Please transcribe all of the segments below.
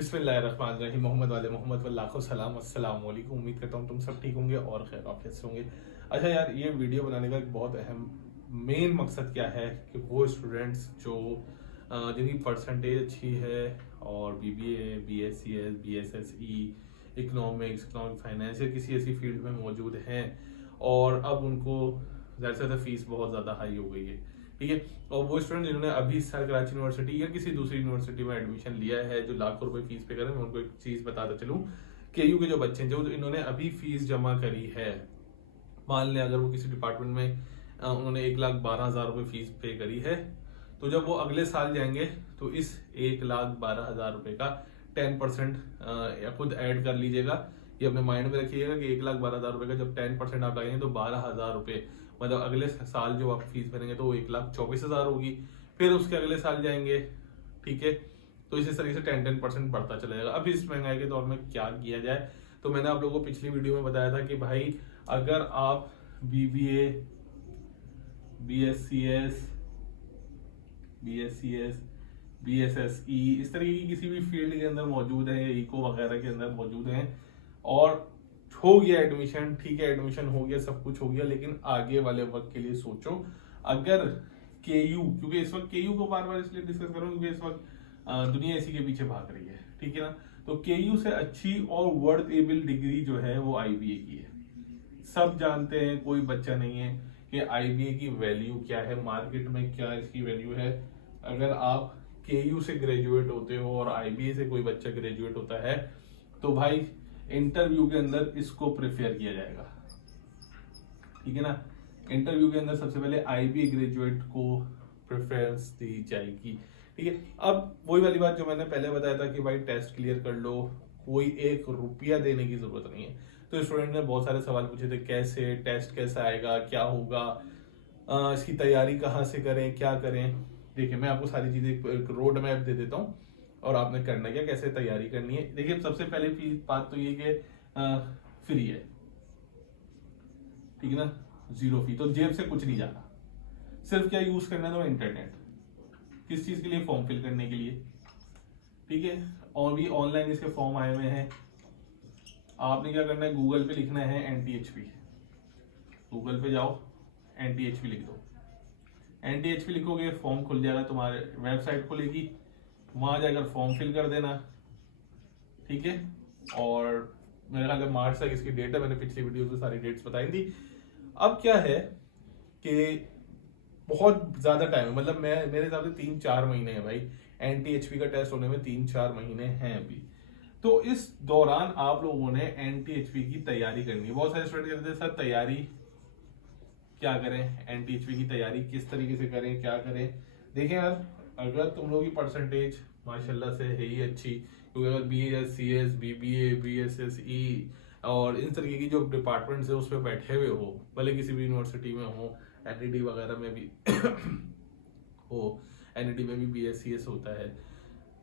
बिस्मिल्लाहिर्रहमानिर्रहीम। मोहम्मद वाले मोहम्मद पर लाखों सलाम। अस्सलाम वालेकुम। उम्मीद करता हूँ तुम सब ठीक होंगे और खैर आफियत से होंगे। अच्छा यार, ये वीडियो बनाने का एक बहुत अहम मेन मकसद क्या है कि वो स्टूडेंट्स जो जिनकी परसेंटेज अच्छी है और BBA, BSCS, बीएसएसई, economics, economic finance या किसी ऐसी फील्ड में मौजूद हैं और अब उनको ज़्यादा से ज़्यादा फीस बहुत ज़्यादा हाई हो गई है, ठीक है। और वो स्टूडेंट जिन्होंने अभी इस साल कराची यूनिवर्सिटी या किसी दूसरी यूनिवर्सिटी में एडमिशन लिया है, जो लाखों रुपए फीस पे करें, मैं उनको एक चीज़ बताता चलूँ। केयू के जो बच्चे हैं जो इन्होंने अभी फीस जमा करी है, मान लें अगर वो किसी डिपार्टमेंट में उन्होंने 1,12,000 रुपये फीस पे करी है, तो जब वो अगले साल जाएंगे तो इस 1,12,000 रुपये का 10% खुद ऐड कर लीजिएगा। ये अपने माइंड में रखिएगा कि 1,12,000 रुपये का जब 10% आप लगाएंगे तो 12,000 रुपये, मतलब अगले साल जो आप फीस भरेंगे तो वो 1,24,000 होगी। फिर उसके अगले साल जाएंगे, ठीक है। तो इसी तरीके से 10% बढ़ता चला जाएगा। अब इस महंगाई के दौर में क्या किया जाए, तो मैंने आप लोगों को पिछली वीडियो में बताया था कि भाई अगर आप बीबीए, बीएससीएस, बीएसएसई इस तरीके की किसी भी फील्ड के अंदर मौजूद है या इको वगैरह के अंदर मौजूद हैं और हो गया एडमिशन, ठीक है, एडमिशन हो गया, सब कुछ हो गया, लेकिन आगे वाले वक्त के लिए सोचो। अगर केयू, क्योंकि इस वक्त केयू को बार बार इसलिए डिस्कस कर रहा हूं क्योंकि इस वक्त दुनिया इसी के पीछे भाग रही है, ठीक है ना। तो केयू से अच्छी और वर्थएबल डिग्री जो है वो आईबीए की है। सब जानते हैं, कोई बच्चा नहीं है कि आईबीए की वैल्यू क्या है, मार्केट में क्या इसकी वैल्यू है। अगर आप केयू से ग्रेजुएट होते हो और आईबीए से कोई बच्चा ग्रेजुएट होता है तो भाई इंटरव्यू के अंदर इसको प्रेफर किया जाएगा, ठीक है ना। इंटरव्यू के अंदर सबसे पहले आईबीए ग्रेजुएट को प्रेफरेंस दी जाएगी, ठीक है। अब वही वाली बात जो मैंने पहले बताया था कि भाई टेस्ट क्लियर कर लो, कोई 1 रुपया देने की जरूरत नहीं है। तो स्टूडेंट ने बहुत सारे सवाल पूछे थे, कैसे टेस्ट कैसा आएगा, क्या होगा, इसकी तैयारी कहाँ से करें, क्या करें। देखिए मैं आपको सारी चीजें एक रोड मैप दे देता हूँ और आपने करना क्या, कैसे तैयारी करनी है। देखिए सबसे पहले बात तो ये कि फ्री है, ठीक है ना, 0 फी, तो जेब से कुछ नहीं जाना। सिर्फ क्या यूज करना है, तो इंटरनेट। किस चीज के लिए, फॉर्म फिल करने के लिए, ठीक है। और भी ऑनलाइन इसके फॉर्म आए हुए हैं। आपने क्या करना है, गूगल पे लिखना है एनटीएचपी, गूगल पे जाओ, एनटीएचपी लिख दो। एनटीएचपी लिखोगे फॉर्म खुल जाएगा, तुम्हारे वेबसाइट खुलेगी, वहां जाकर फॉर्म फिल कर देना, ठीक है। और मेरे ख्याल में मार्च तक इसकी डेट है, मैंने पिछली वीडियो में सारी डेट्स बताई थी। अब क्या है कि बहुत ज्यादा टाइम है, मतलब मैं मेरे हिसाब से 3-4 महीने हैं भाई, एनटीएचपी का टेस्ट होने में 3-4 महीने हैं अभी। तो इस दौरान आप लोगों ने एनटीएचपी की तैयारी करनी है। बहुत सारे स्टूडेंट कहते हैं सर तैयारी क्या करें, एनटीएचपी की तैयारी किस तरीके से करें, क्या करें। देखिए यार, अगर तुम लोग की परसेंटेज माशाल्लाह से है ही अच्छी, क्योंकि अगर बीएससीएस, बीबीए, बीएसएसई और इन तरीके की जो डिपार्टमेंट्स है उस पर बैठे हुए हो, भले किसी भी यूनिवर्सिटी में हो, एनईडी वगैरह में भी हो, एनईडी में भी बीएससीएस होता है,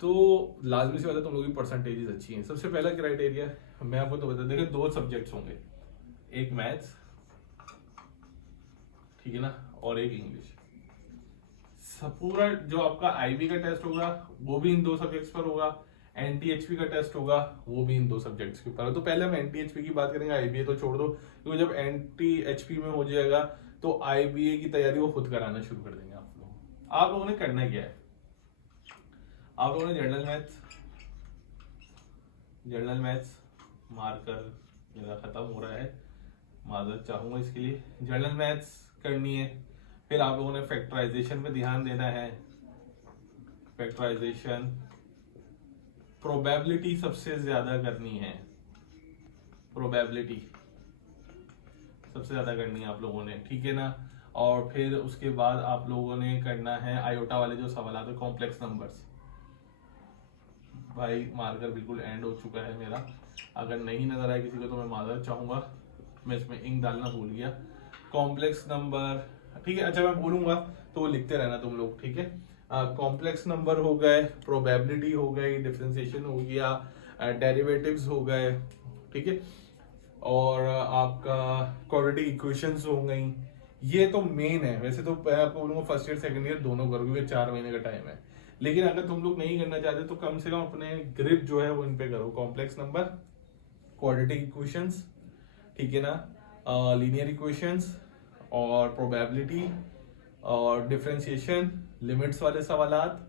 तो लाजमी सी बात है तुम लोगों की परसेंटेजेस अच्छी हैं। सबसे पहला क्राइटेरिया मैं आपको तो बता, देखिए 2 सब्जेक्ट्स होंगे, एक मैथ्स, ठीक है ना, और एक इंग्लिश। पूरा जो आपका आईबी का टेस्ट होगा वो भी इन 2 सब्जेक्ट्स पर होगा, एनटीएचपी का टेस्ट होगा वो भी इन 2 सब्जेक्ट्स के ऊपर है। तो पहले हम एनटीएचपी की बात करेंगे, आईबीए तो छोड़ दो, क्योंकि जब एनटीएचपी में हो जाएगा तो आईबीए की तैयारी वो खुद कराना शुरू कर देंगे आप लोग। आप लोगों ने करना क्या है, आप लोगों ने जनरल मैथ्स मार्कर मेरा खत्म हो रहा है, माजरत चाहूंगा इसके लिए। जनरल मैथ्स करनी है। फिर आप लोगों ने फैक्टराइजेशन पे ध्यान देना है, फैक्टराइजेशन, प्रोबेबिलिटी सबसे ज्यादा करनी है, प्रोबेबिलिटी सबसे ज्यादा करनी है आप लोगों ने, ठीक है ना। और फिर उसके बाद आप लोगों ने करना है आयोटा वाले जो सवाल आते हैं, कॉम्प्लेक्स नंबर्स। भाई मार्कर बिल्कुल एंड हो चुका है मेरा, अगर नहीं नजर आया किसी को तो मैं माजरत चाहूंगा, मैं इसमें इंक डालना भूल गया। कॉम्प्लेक्स नंबर, ठीक है, अच्छा मैं बोलूंगा तो वो लिखते रहना तुम लोग, ठीक है। कॉम्प्लेक्स नंबर हो गए, प्रोबेबिलिटी हो गई, डिफरेंशिएशन हो गया, डेरिवेटिव्स हो गए, ठीक है, और आपका क्वाड्रेटिक इक्वेशंस हो गई। ये तो मेन है। वैसे तो मैं आपको बोलूंगा फर्स्ट ईयर सेकंड ईयर दोनों करो, क्योंकि 4 महीने का टाइम है, लेकिन अगर तुम लोग नहीं करना चाहते तो कम से कम अपने ग्रिप जो है वो इन पे करो। कॉम्प्लेक्स नंबर, क्वाड्रेटिक इक्वेशंस, ठीक है ना, लीनियर इक्वेशंस और प्रोबेबिलिटी और डिफरेंशिएशन, लिमिट्स वाले सवालात,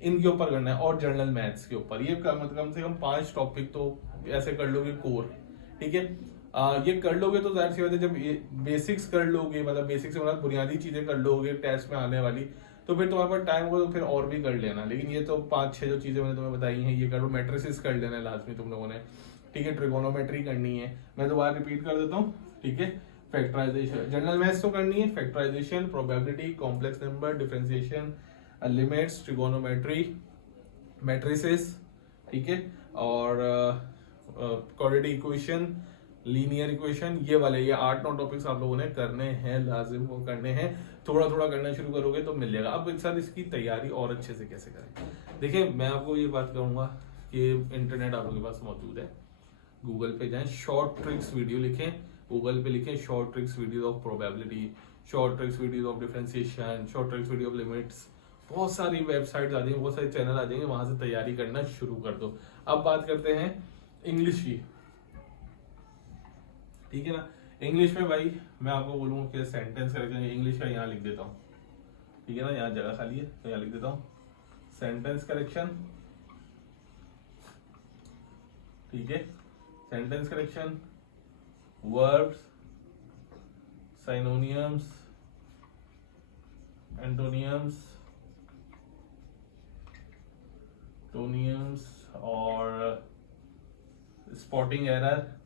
इनके ऊपर करना है और जनरल मैथ्स के ऊपर। ये कम से कम 5 टॉपिक तो ऐसे कर लोगे कोर, ठीक है। ये कर लोगे तो जाहिर सी बात है, जब ये बेसिक्स कर लोगे, मतलब बेसिक्स मतलब बुनियादी चीजें कर लोगे टेस्ट में आने वाली, तो फिर तुम्हारे पास टाइम होगा तो फिर और भी कर लेना। लेकिन ये तो 5-6 जो चीजें मैंने तुम्हें बताई हैं ये करो। मैट्रिसेस कर लेना है लास्ट में तुम लोगों ने, ठीक है। ट्रिगोनोमेट्री करनी है, मैं दोबारा रिपीट कर देता हूँ, ठीक है। फैक्टराइजेशन, जनरल मैथ्स तो करनी है, factorisation, probability, complex number, differentiation, limits, trigonometry, matrices, ठीक है, और क्वाड्रेटिक इक्वेशन, लीनियर इक्वेशन, ये वाले, ये 8-9 टॉपिक्स आप लोगों ने करने हैं, लाजिम वो करने हैं। थोड़ा थोड़ा करना शुरू करोगे तो मिल जाएगा। अब एक साथ इसकी तैयारी और अच्छे से कैसे करें, देखिए मैं आपको ये बात कहूंगा कि इंटरनेट आप लोगों के पास मौजूद है। गूगल पे जाएं, शॉर्ट ट्रिक्स वीडियो लिखें, गूगल पे लिखें short tricks video of probability, short tricks video of differentiation, short tricks video of limits. बहुत सारी वेबसाइट आ जाएंगी, बहुत सारे चैनल आ जाएंगे, वहां से तैयारी करना शुरू कर दो। अब बात करते हैं इंग्लिश की, ठीक है ना। इंग्लिश में भाई मैं आपको बोलूंगा कि सेंटेंस करेक्शन इंग्लिश का यहाँ लिख देता हूँ, ठीक है ना, यहाँ जगह खाली है तो यहाँ लिख देता हूँ सेंटेंस करेक्शन, ठीक है। सेंटेंस करेक्शन, वर्ब्स, साइनोनियम्स, एंटोनियम्स, टोनियम्स और स्पॉटिंग एरर,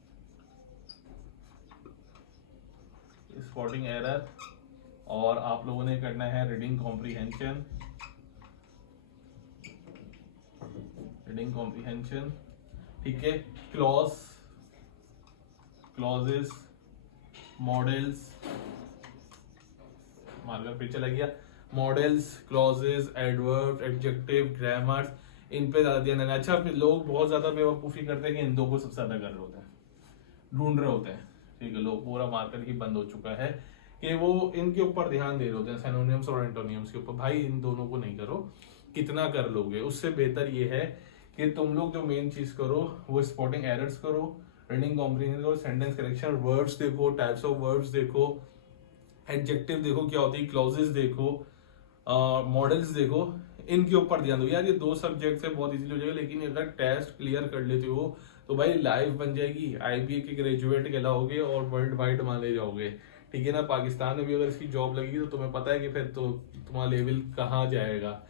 और आप लोगों ने करना है रीडिंग कॉम्प्रीहेंशन, ठीक है। क्लॉजेस, मॉडल्स, मार्कर पे चला गया, modals, clauses, adverb, adjective, grammars, इन पे ज्यादा ध्यान देना। अच्छा, लोग बहुत ज्यादा बेवकूफी करते हैं कि इन दो को सबसे ज्यादा कर रहे होते हैं, ढूंढ रहे होते हैं, ठीक है। लोग पूरा मार्कर ही बंद हो चुका है कि वो इनके ऊपर ध्यान दे रहे होते हैं, सिनोनिम्स और एंटोनियम्स के ऊपर। भाई इन दोनों को नहीं करो, कितना कर लोगे। उससे बेहतर ये है कि तुम लोग जो मेन चीज करो वो स्पॉटिंग एरर्स करो, रीडिंग कॉम्प्रीहेंशन करो, सेंटेंस करेक्शन, वर्ड्स देखो, टाइप्स ऑफ वर्ड्स देखो, एडजेक्टिव देखो क्या होती है, क्लॉजेस देखो, मॉडल्स देखो, इनके ऊपर ध्यान दो। यार ये 2 सब्जेक्ट से बहुत इजीली हो जाएगा, लेकिन अगर टेस्ट क्लियर कर लेते हो तो भाई लाइफ बन जाएगी, IBA के ग्रेजुएट कहलाओगे और वर्ल्ड वाइड माने जाओगे, ठीक है ना। पाकिस्तान में भी अगर इसकी जॉब लगेगी तो तुम्हें पता है कि फिर तो तुम्हारा लेवल कहाँ जाएगा।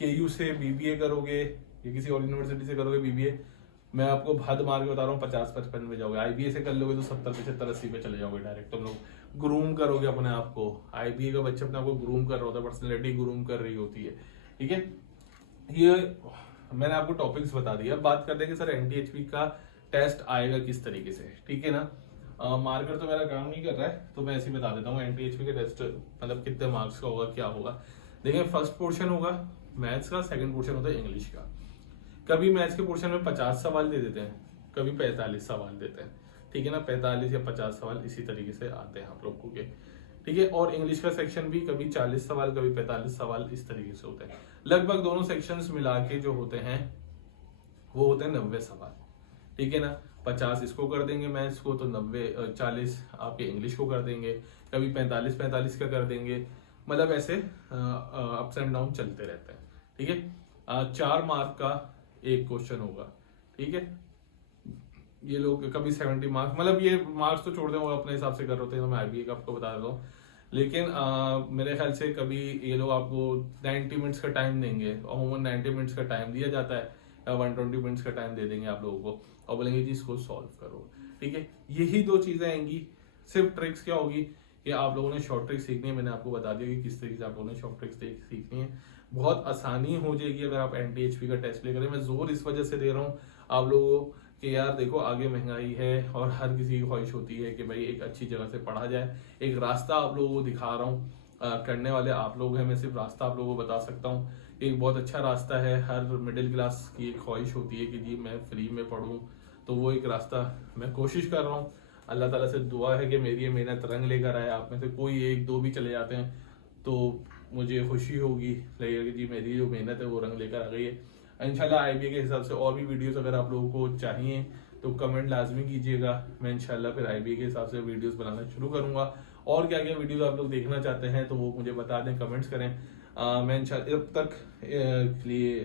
KU से BBA करोगे या किसी और यूनिवर्सिटी से करोगे BBA, मैं आपको हद मार के बता रहा हूँ 50-55 में जाओगे। IBA से कर लोगे तो 70-75-80 पे चले जाओगे डायरेक्ट। तुम लोग ग्रूम करोगे अपने आप को, IBA का बच्चा अपने आप को ग्रूम कर रहा होता है, पर्सनैलिटी ग्रूम कर रही होती है, ठीक है। ये मैंने आपको टॉपिक्स बता दिया। अब बात करते हैं कि सर NTHP का टेस्ट आएगा किस तरीके से, ठीक है ना। मार्कर तो मेरा काम नहीं कर रहा है तो मैं ऐसे ही बता देता हूँ NTHP का टेस्ट मतलब कितने मार्क्स का होगा, क्या होगा। देखिए फर्स्ट पोर्शन होगा मैथ्स का, सेकंड पोर्शन होता है इंग्लिश का। कभी मैथ्स के पोर्शन में 50 सवाल दे देते हैं, कभी 45 सवाल देते हैं, ठीक है ना। 45 या 50 सवाल इसी तरीके से आते हैं आप लोगों के, ठीक है। और इंग्लिश का सेक्शन भी कभी 40 सवाल कभी 45 सवाल इस तरीके से होते हैं। लगभग दोनों सेक्शंस मिला के जो होते हैं वो होते हैं 90 सवाल, ठीक है ना। 50 इसको कर देंगे मैथ्स को तो 40 आपके इंग्लिश को कर देंगे, कभी 45 का कर देंगे, मतलब ऐसे अप्स एंड डाउन चलते रहते हैं, ठीक है। 4 मार्क का एक क्वेश्चन होगा, ठीक है। ये लोग कभी 70 मार्क्स, मतलब ये मार्क्स तो छोड़ दें, वो अपने हिसाब से कर रहे होते हैं, तो मैं IBA का आपको बता देता हूँ। लेकिन मेरे ख्याल से कभी ये लोग आपको 90 मिनट्स का टाइम देंगे, अमूमन 90 मिनट्स का टाइम दिया जाता है, 120 मिनट्स का टाइम दे देंगे आप लोगों को और बोलेंगे जी इसको सॉल्व करो, ठीक है। यही 2 चीजें आएंगी। सिर्फ ट्रिक्स क्या होगी कि आप लोगों ने शॉर्ट ट्रिक्स सीखनी है। मैंने आपको बता दिया कि किस तरीके से आप लोगों ने शॉर्ट ट्रिक्स सीखनी है। बहुत आसानी हो जाएगी अगर आप NTHP का टेस्ट ले करें। मैं जोर इस वजह से दे रहा हूँ आप लोगों को कि यार देखो आगे महंगाई है और हर किसी की ख्वाहिश होती है कि भाई एक अच्छी जगह से पढ़ा जाए। एक रास्ता आप लोगों को दिखा रहा हूँ, करने वाले आप लोग हैं, मैं सिर्फ रास्ता आप लोगों को बता सकता हूँ। एक बहुत अच्छा रास्ता है, हर मिडिल क्लास की एक ख्वाहिश होती है कि जी मैं फ्री में पढ़ूँ, तो वो एक रास्ता मैं कोशिश कर रहा हूँ। अल्लाह ताला से दुआ है कि मेरी ये मेहनत रंग लेकर आए। आप में से कोई 1-2 भी चले जाते हैं तो मुझे खुशी होगी, लगेगा कि जी मेरी जो मेहनत है वो रंग लेकर आ गई है। इंशाल्लाह IBA के हिसाब से और भी वीडियोस अगर आप लोगों को चाहिए तो कमेंट लाजमी कीजिएगा, मैं इंशाल्लाह फिर IBA के हिसाब से वीडियोस बनाना शुरू करूंगा। और क्या क्या वीडियोस आप लोग देखना चाहते हैं तो वो मुझे बता दें, कमेंट्स करें। मैं इंशाल्लाह अब तक के लिए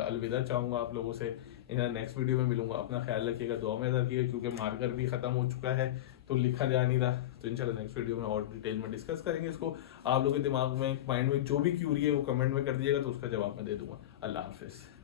अलविदा चाहूँगा आप लोगों से। नेक्स्ट वीडियो में मिलूंगा, अपना ख्याल रखिएगा, दुआ में रखिएगा, क्योंकि मार्कर भी खत्म हो चुका है तो लिखा जा नहीं रहा। तो इंशाल्लाह नेक्स्ट वीडियो में और डिटेल में डिस्कस करेंगे इसको। आप लोगों के दिमाग में, माइंड में जो भी क्यूरी है वो कमेंट में कर दीजिएगा, तो उसका जवाब मैं दे दूंगा। अल्लाह हाफिज़।